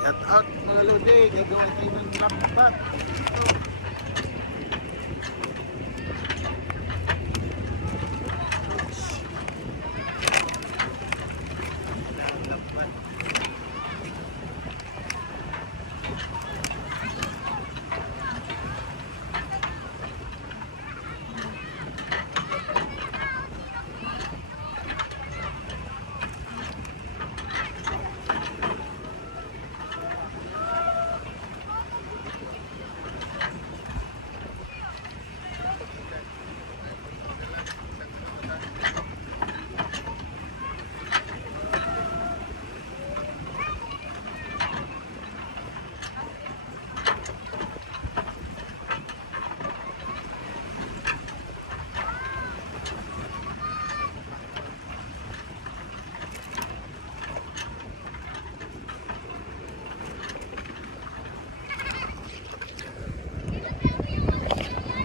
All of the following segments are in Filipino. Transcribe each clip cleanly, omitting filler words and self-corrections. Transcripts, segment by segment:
Shout out mga lodi, gagawa tayo ng lambat. Ito. Lambat.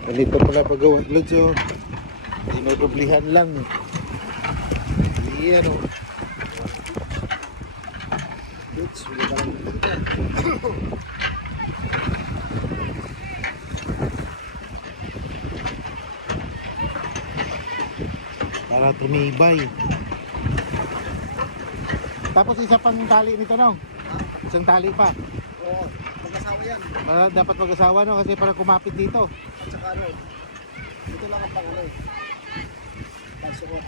Ganito pala paggawa lods oh. Dinodoblihan lang. Iyan oh. Lods, wala ka lang dito. Para tumibay. Tapos isa pang tali nito no? Isang tali pa. Oo, mag-asawa yan. Dapat mag-asawa no kasi para kumapit dito. At saka ano, ito lang ang pangulo eh. Pagsukot.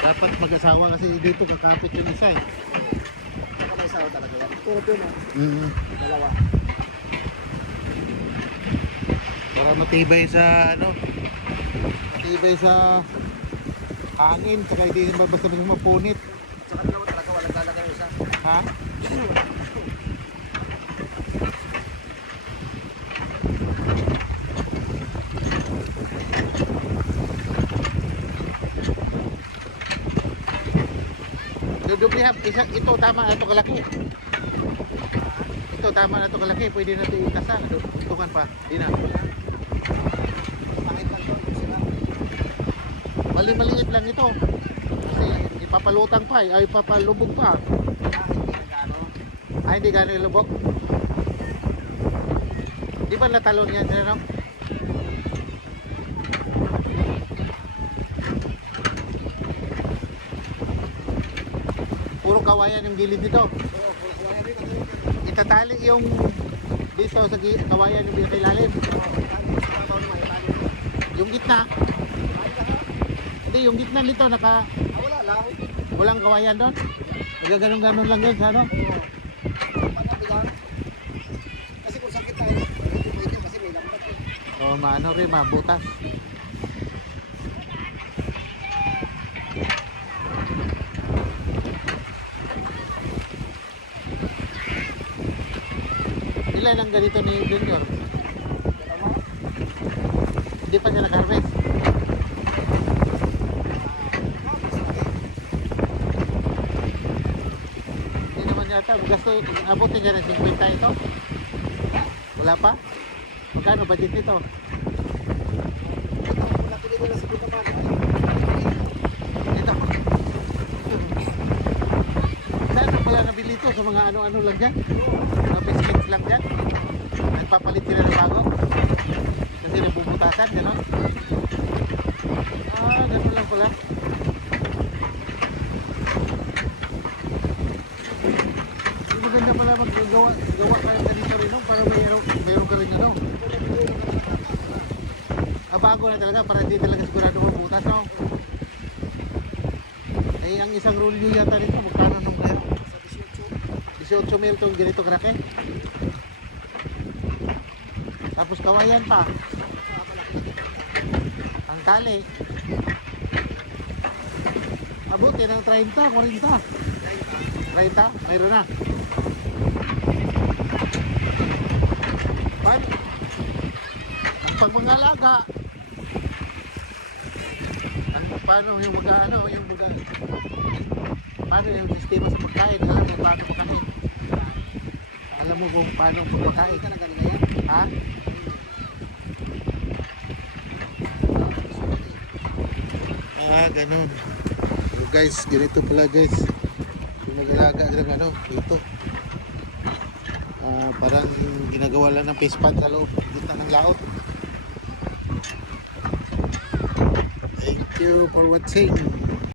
Dapat mag-asawa kasi dito kakapit yung isa eh. Baka may asawa talaga yan. Turot yun oh. Dalawa. Para matibay sa ano, matibay sa hangin, saka hindi basta mapunit. Saka dalawa talaga, walang talaga yung isa. Ha? Dudublihan, isa, ito tama na ito kalaki. Ito tama na ito kalaki, pwede na ito itasan. Tungan pa, di na. Bakit lang to, sila. Maliit lang ito. Kasi ipapalutang pa, ay ipapalubog pa. Hindi na gano. Ay, hindi gano'y ilubog. Di ba natalon yan, ano? Puro kawayan yung gilid dito. Oo, kuha dito. Itatali yung dito sa kawayan yung pinakailalim. Yung gitna. Hindi, yung gitna nito naka Wala lang. walang kawayan doon. Magaganon-ganon lang yun sa ano. Oo. Panabigan. Kasi kung sakit tayo, hindi pwede kasi may lambat eh. O maano rin, mabutas. Ilan ang ganito ni Junior? Dalawa. Hindi pa siya nag-harvest. Hindi naman yata. Gasto, abutin dyan ng 50 ito. Wala pa? Magkano budget nito? Wala pinili na sa pinamana. Ito. Saan na pala nabili ito? Sa mga ano-ano lang dyan? Mga biscuits lang dyan? Nagpapalit sila ng bago? Kasi nabubutasan, gano'n? Ah, gano'n lang pala. Hindi maganda pala gawa kayo ganito rin, no? Para mayroon ka rin, ano? Ah, bago na talaga, para hindi talaga sigurado mabutas, no? Eh, ang isang rolyo yata rito, magkano nung kaya? Sa 18. 18 mil itong ganito karaki. Tapos kawayan pa. Ang tali. Abuti ng 30, 40. 30, mayroon na. Pag mga alaga, paano yung ano, paano yung sistema sa pagkain, alam mo paano pagkain, alam mo kung paano pagkain Ka na kanina yan. ha? Ganun. So guys, ganito pala guys. Yung mag-alaga ng ano, dito. Parang ginagawa lang ng face pad sa loob. Dito ng laot. Thank you for watching.